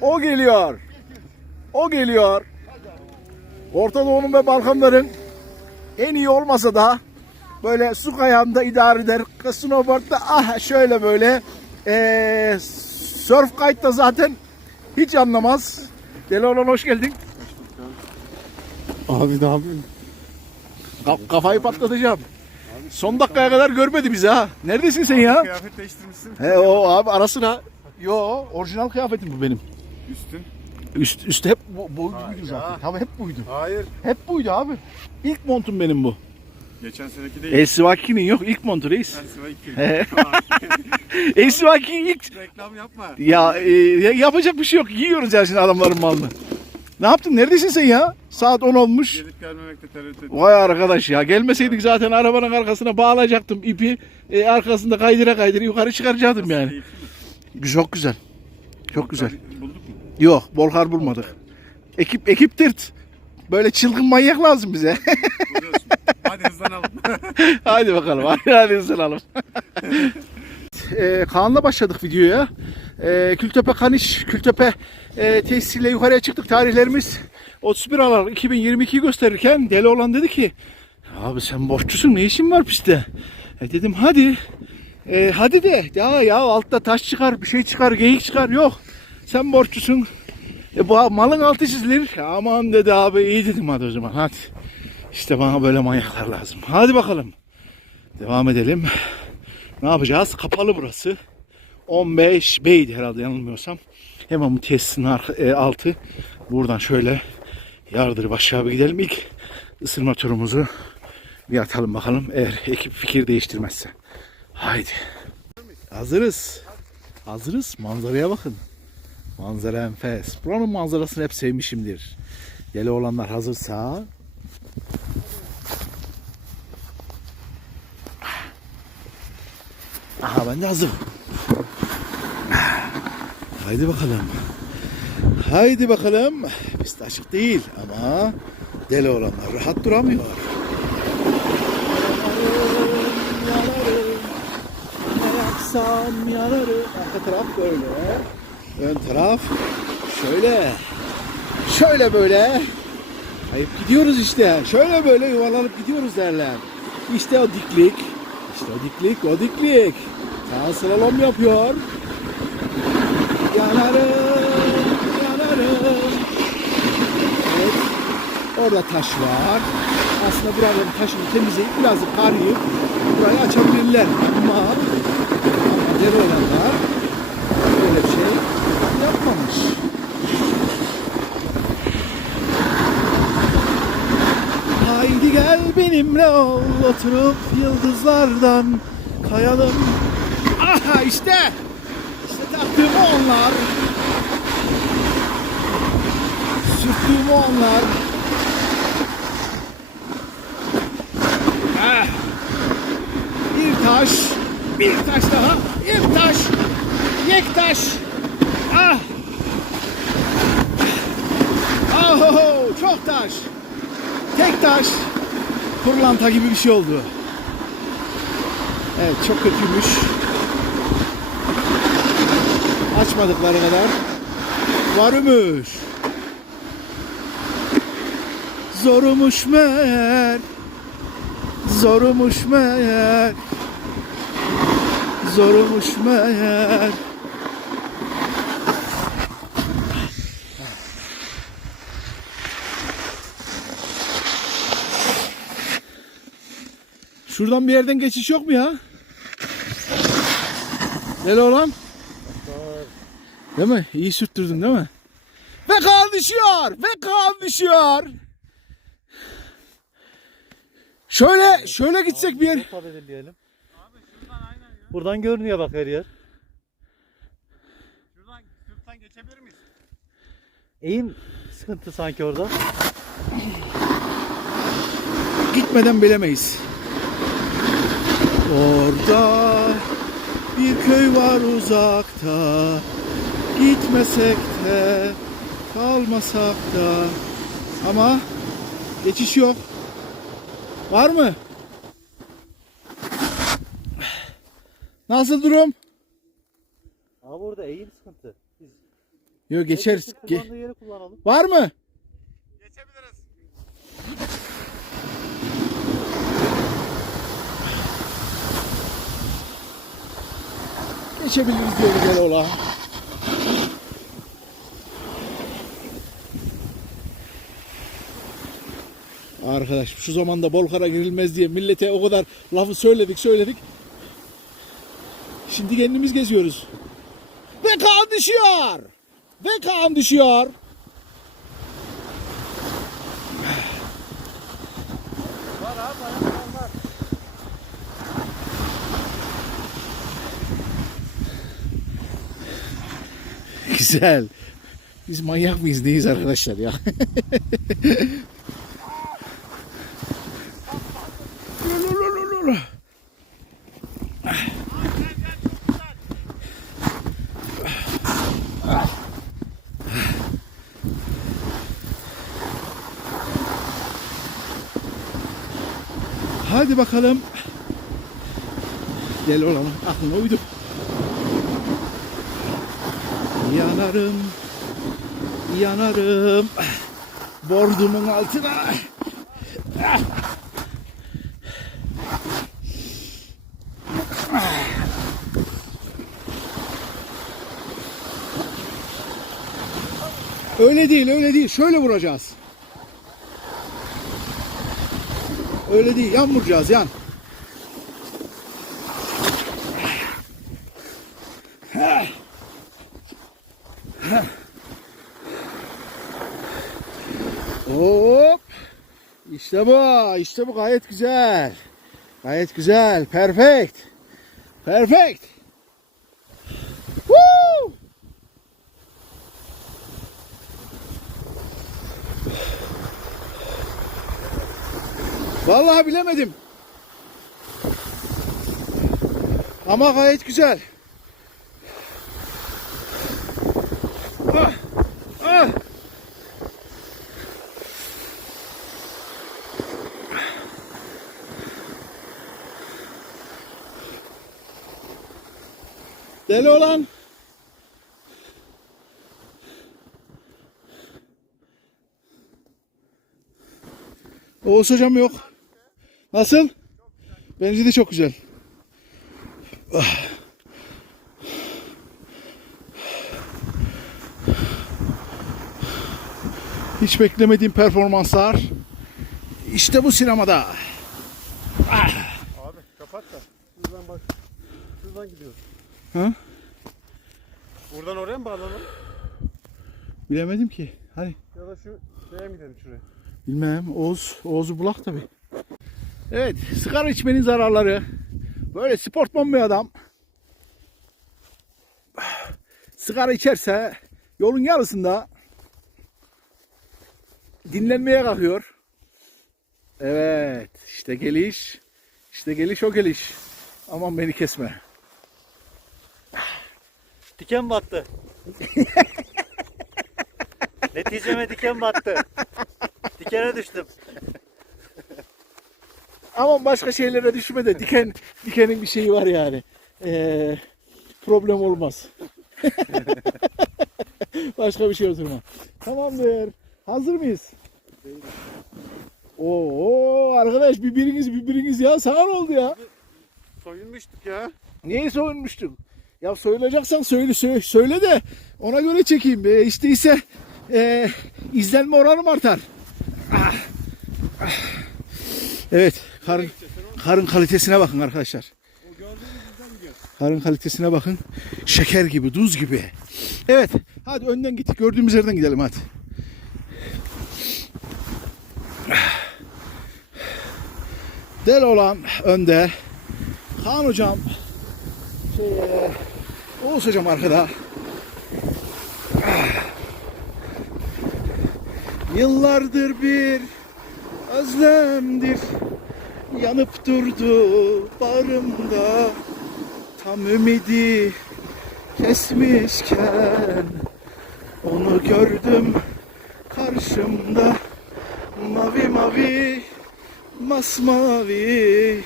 O geliyor. O geliyor. Orta Doğu'nun ve Balkanların en iyi olmasa da böyle su kayağında idare eder. Snowboard'da ah şöyle böyle eee surf kite'da zaten hiç anlamaz. Deli olan hoş geldin. Abi ne yapıyorsun? Ka- kafayı patlatacağım. Son dakikaya kadar görmedi bizi ha. Neredesin sen ya? Kıyafet değiştirmişsin. He o abi arasına. Yo orijinal kıyafetim bu benim. Üstün. Üst, üst hep bu, buydu zaten. Tabii hep buydu. Hayır. Hep buydu abi. İlk montum benim bu. Geçen seneki değil. El Sivaki'nin yok ilk montu reis. İki. He. El Sivaki'nin ilk Reklam yapma. ya e, ya- yapacak bir şey yok. Yiyoruz ya şimdi adamların malını. Ne yaptın? Neredesin sen ya? Saat 10 olmuş. Gelip gelmemekte tereddüt ettim. Vay arkadaş ya gelmeseydik zaten arabanın arkasına bağlayacaktım ipi. E, arkasında kaydıra kaydıra yukarı çıkaracaktım yani. Keyifli mi? Çok güzel. Çok güzel. Yok bolkar bulmadık. Ekip ekip tırt. Böyle çılgın manyak lazım bize. Buluyorsun. Hadi hızlanalım. hadi bakalım. Hadi, hadi ısınalım. e, Kaan'la başladık videoya. E, Kültepe Kaniş, Kültepe e, tesisiyle yukarıya çıktık. Tarihlerimiz 31 Aralık 2022'yi gösterirken deli olan dedi ki abi sen boşçusun ne işin var pistte? E, dedim hadi. E, hadi de ya ya altta taş çıkar bir şey çıkar geyik çıkar yok. Sen borçlusun. E, bu malın altı çizilir. Aman dedi abi iyi dedim hadi o zaman hadi. İşte bana böyle manyaklar lazım. Hadi bakalım. Devam edelim. Ne yapacağız? Kapalı burası. 15 B'ydi herhalde yanılmıyorsam. Hemen bu tesisin e, altı. Buradan şöyle yardırıp aşağı bir gidelim. İlk ısırma turumuzu bir atalım bakalım. Eğer ekip fikir değiştirmezse. Haydi. Hazırız. Hazırız. Manzaraya bakın. Manzara enfes. Buranın manzarasını hep sevmişimdir. Deli olanlar hazırsa Aha ben de hazırım. Haydi bakalım. Haydi bakalım. Pist açık değil ama deli olanlar rahat duramıyor. Yanarım, ne yapsam yanarım. Arka taraf böyle. Ön taraf şöyle. Şöyle böyle. Kayıp gidiyoruz işte. Şöyle böyle yuvarlanıp gidiyoruz derler. İşte o diklik. İşte o diklik, o diklik. Sağ slalom yapıyor. Yanarım, yanarım. Evet. Orada taş var. Aslında buraların taşını temizleyip birazcık karayıp burayı açabilirler. Ama, ama olanlar böyle bir şey yapmamış. Haydi gel benimle ol oturup yıldızlardan kayalım. Aha işte. İşte taktığım onlar. Sürttüğüm onlar. Ah. Bir taş, bir taş daha, bir taş, yek taş. Ah. Oh, çok taş. Tek taş. Pırlanta gibi bir şey oldu. Evet çok kötüymüş. Açmadıkları kadar varmış. Zorumuş meğer. Zorumuş meğer. Zorumuş meğer. Şuradan bir yerden geçiş yok mu ya? Deli olan? Değil mi? İyi sürttürdün değil mi? Ve Kaan düşüyor! Ve Kaan düşüyor! Şöyle, şöyle gitsek bir yer. Buradan görünüyor bak her yer. Şuradan sırttan geçebilir miyiz? Eğim sıkıntı sanki orada. Gitmeden bilemeyiz. Orada bir köy var uzakta. Gitmesek de kalmasak da. Ama geçiş yok. Var mı? Nasıl durum? Abi orada eğim sıkıntı. Biz Yok geçeriz. Ge- yeri kullanalım. Var mı? Geçebiliriz diyor gel ola. Arkadaş şu zamanda Bolkar'a girilmez diye millete o kadar lafı söyledik söyledik. Şimdi kendimiz geziyoruz. Ve Kaan düşüyor. Ve Kaan düşüyor. Var abi ayaklarım var. Güzel. Biz manyak mıyız neyiz arkadaşlar ya? Hadi bakalım. Gel oğlum aklına uydu. Yanarım, yanarım. Bordumun altına. Öyle değil, öyle değil. Şöyle vuracağız. Öyle değil, yan vuracağız, yan. Hop. İşte bu. İşte bu gayet güzel. Gayet güzel. Perfect. Perfect. Woo! Vallahi bilemedim. Ama gayet güzel. Ah, ah. Deli olan. Oğuz hocam yok. Nasıl? Bence de çok güzel. Hiç beklemediğim performanslar. İşte bu sinemada. Abi kapat da. Şuradan bak. Şuradan gidiyoruz. Ha? Buradan oraya mı bağlanalım? Bilemedim ki. Hadi. Ya da şu şeye mi gidelim şuraya? Bilmem. Oğuz, Oğuz'u bulak tabi. Evet. Sigara içmenin zararları. Böyle sportman bir adam. Sigara içerse yolun yarısında dinlenmeye kalkıyor. Evet. işte geliş. İşte geliş o geliş. Aman beni kesme. Diken battı. Neticeme diken battı. Dikene düştüm. Ama başka şeylere düşme de diken dikenin bir şeyi var yani. Ee, problem olmaz. başka bir şey oturma. Tamamdır. Hazır mıyız? Oo arkadaş birbiriniz birbiriniz ya sana ne oldu ya? Soyunmuştuk ya. Neyi soyunmuştun? Ya soyulacaksan söyle, söyle, söyle de ona göre çekeyim. E, işte ise e, izlenme oranım artar. Ah, ah. Evet, karın, karın kalitesine bakın arkadaşlar. Karın kalitesine bakın. Şeker gibi, duz gibi. Evet, hadi önden git. Gördüğümüz yerden gidelim hadi. Del olan önde. Kaan hocam şey, e, Oğuz hocam arkada. Yıllardır bir özlemdir yanıp durdu bağrımda. Tam ümidi kesmişken onu gördüm karşımda. Mavi mavi masmavi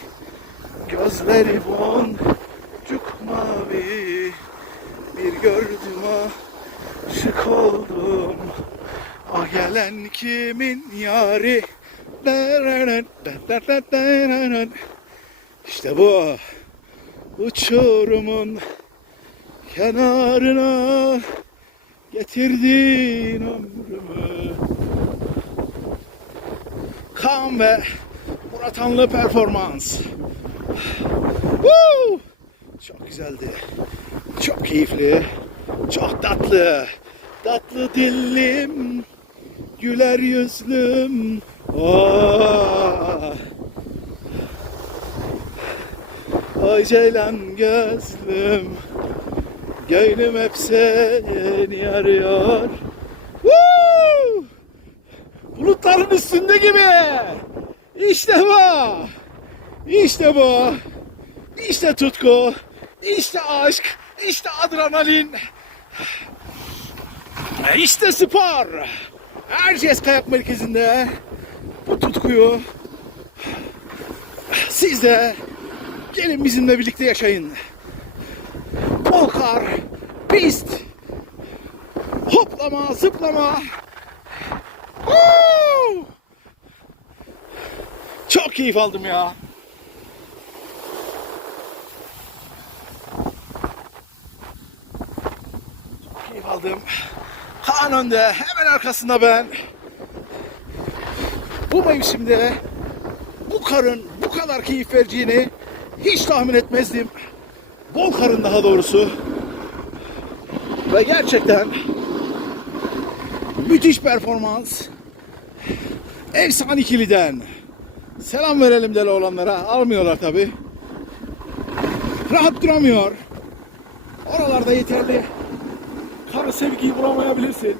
gözleri boncuk mavi bir gördüm ah aşık oldum. O gelen kimin yari? İşte bu. Uçurumun kenarına getirdin ömrümü. Kaan ve Murat Anlı performans. Woo! Çok güzeldi. Çok keyifli. Çok tatlı. Tatlı dillim. Güler yüzlüm. Oh. Ay ceylan gözlüm. Gönlüm hep seni arıyor. Woo! Bulutların üstünde gibi. İşte bu. İşte bu. İşte tutku. İşte aşk. İşte adrenalin. İşte spor. Erciyes Kayak Merkezi'nde bu tutkuyu siz de gelin bizimle birlikte yaşayın. Bol kar, pist, hoplama, zıplama. Woo! Çok keyif aldım ya. Aldım. Kaan önde, hemen arkasında ben. Bu mevsimde bu karın bu kadar keyif vereceğini hiç tahmin etmezdim. Bol karın daha doğrusu. Ve gerçekten müthiş performans. Efsane ikiliden. Selam verelim deli olanlara. Almıyorlar tabi. Rahat duramıyor. Oralarda yeterli. Karı sevgiyi bulamayabilirsin.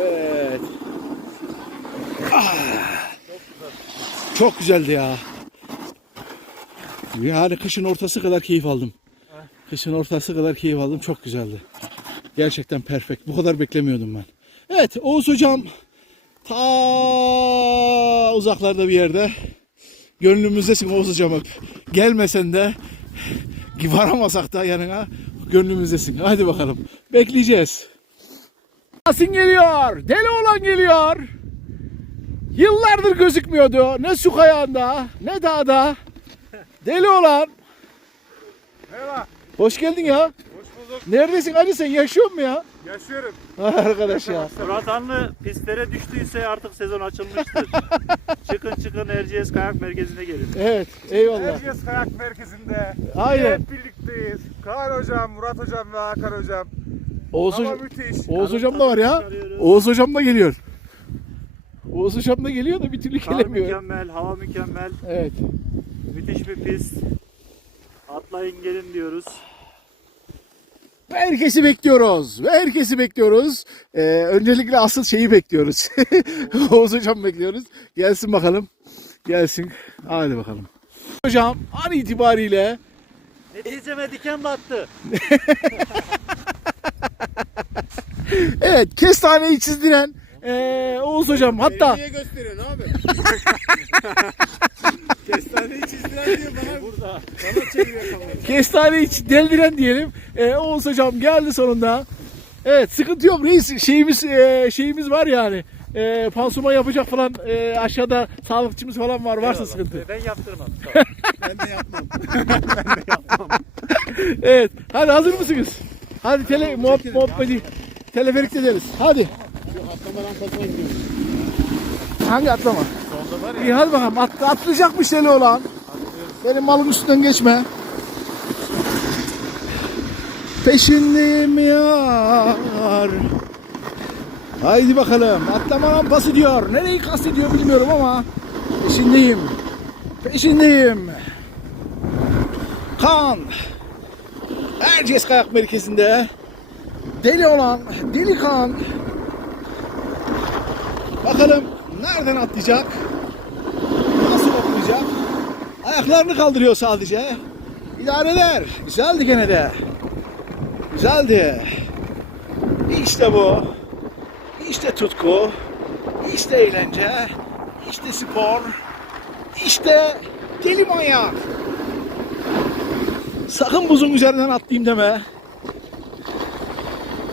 Evet. Ah. Çok güzeldi ya. Yani kışın ortası kadar keyif aldım. Kışın ortası kadar keyif aldım. Çok güzeldi. Gerçekten perfect. Bu kadar beklemiyordum ben. Evet Oğuz hocam ta uzaklarda bir yerde. Gönlümüzdesin Oğuz hocam hep. Gelmesen de varamasak da yanına gönlümüzdesin. Hadi bakalım. Bekleyeceğiz. Yasin geliyor. Deli olan geliyor. Yıllardır gözükmüyordu. Ne su kayağında ne dağda. Deli olan. Merhaba. Hoş geldin ya. Hoş bulduk. Neredesin Ali sen yaşıyor musun ya? Yaşıyorum. Arkadaş ya. Murat Anlı pistlere düştüyse artık sezon açılmıştır. çıkın çıkın Erciyes Kayak Merkezi'ne gelin. Evet eyvallah. Erciyes Kayak Merkezi'nde. Aynen. Hep birlikteyiz. Kaan Hocam, Murat Hocam ve Hakan Hocam. Oğuz, hocam, müthiş. Oğuz hocam da var ya. Oğuz hocam da geliyor. Oğuz hocam da geliyor da bir türlü Kar gelemiyor. mükemmel, hava mükemmel, Evet. müthiş bir pist. Atlayın gelin diyoruz. Ve herkesi bekliyoruz. Ve herkesi bekliyoruz. Ee, öncelikle asıl şeyi bekliyoruz. Oğuz hocam bekliyoruz. Gelsin bakalım. Gelsin. Hadi bakalım. Hocam an itibariyle Neticeme diken battı. evet kestaneyi çizdiren ee, Oğuz hocam hatta Niye gösteriyorsun abi? Kestaneyi çizdiren diyor bana. Burada. Bana çeviriyor kamerayı. kestaneyi ç- deldiren diyelim. Ee, Oğuz hocam geldi sonunda. Evet sıkıntı yok reis şeyimiz ee, şeyimiz var yani. Ee, pansuman yapacak falan ee, aşağıda sağlıkçımız falan var varsa Eyvallah. sıkıntı. Ben yaptırmam. Ol. Ben de yapmam. Evet. Hadi hazır mısınız? Hadi tele muhab- muhabbeti teleferikte deriz. Hadi. Atlama rampasına gidiyoruz. Hangi atlama? Solda var ya. İyi hadi bakalım. At, atlayacakmış deli olan. Benim malın üstünden geçme. Peşindeyim yar. Haydi bakalım. Atlama rampası diyor. Nereyi kastediyor bilmiyorum ama peşindeyim. Peşindeyim. Kan. Erciyes Kayak Merkezi'nde deli olan deli kan bakalım nereden atlayacak? Nasıl atlayacak? Ayaklarını kaldırıyor sadece. İdare eder. Güzeldi gene de. Güzeldi. İşte bu. İşte tutku. İşte eğlence. İşte spor. İşte deli manyak. Sakın buzun üzerinden atlayayım deme.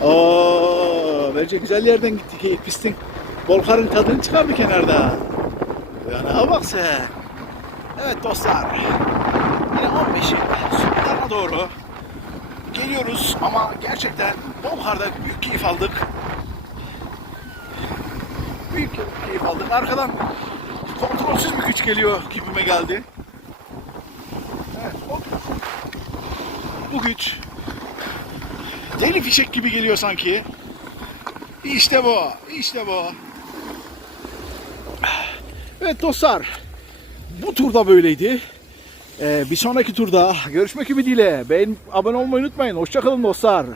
Oo, bence güzel yerden gittik. Pistin Bolkar'ın tadını çıkardı kenarda. Yani bak sen. Evet dostlar. Yine 15'i sonlarına doğru geliyoruz ama gerçekten Bolkar'da büyük keyif aldık. Büyük keyif aldık. Arkadan kontrolsüz bir güç geliyor gibime geldi. Bu güç deli fişek gibi geliyor sanki. İşte bu, işte bu. Evet dostlar, bu turda böyleydi. Ee, bir sonraki turda görüşmek ümidiyle. Beğen, abone olmayı unutmayın. Hoşçakalın dostlar.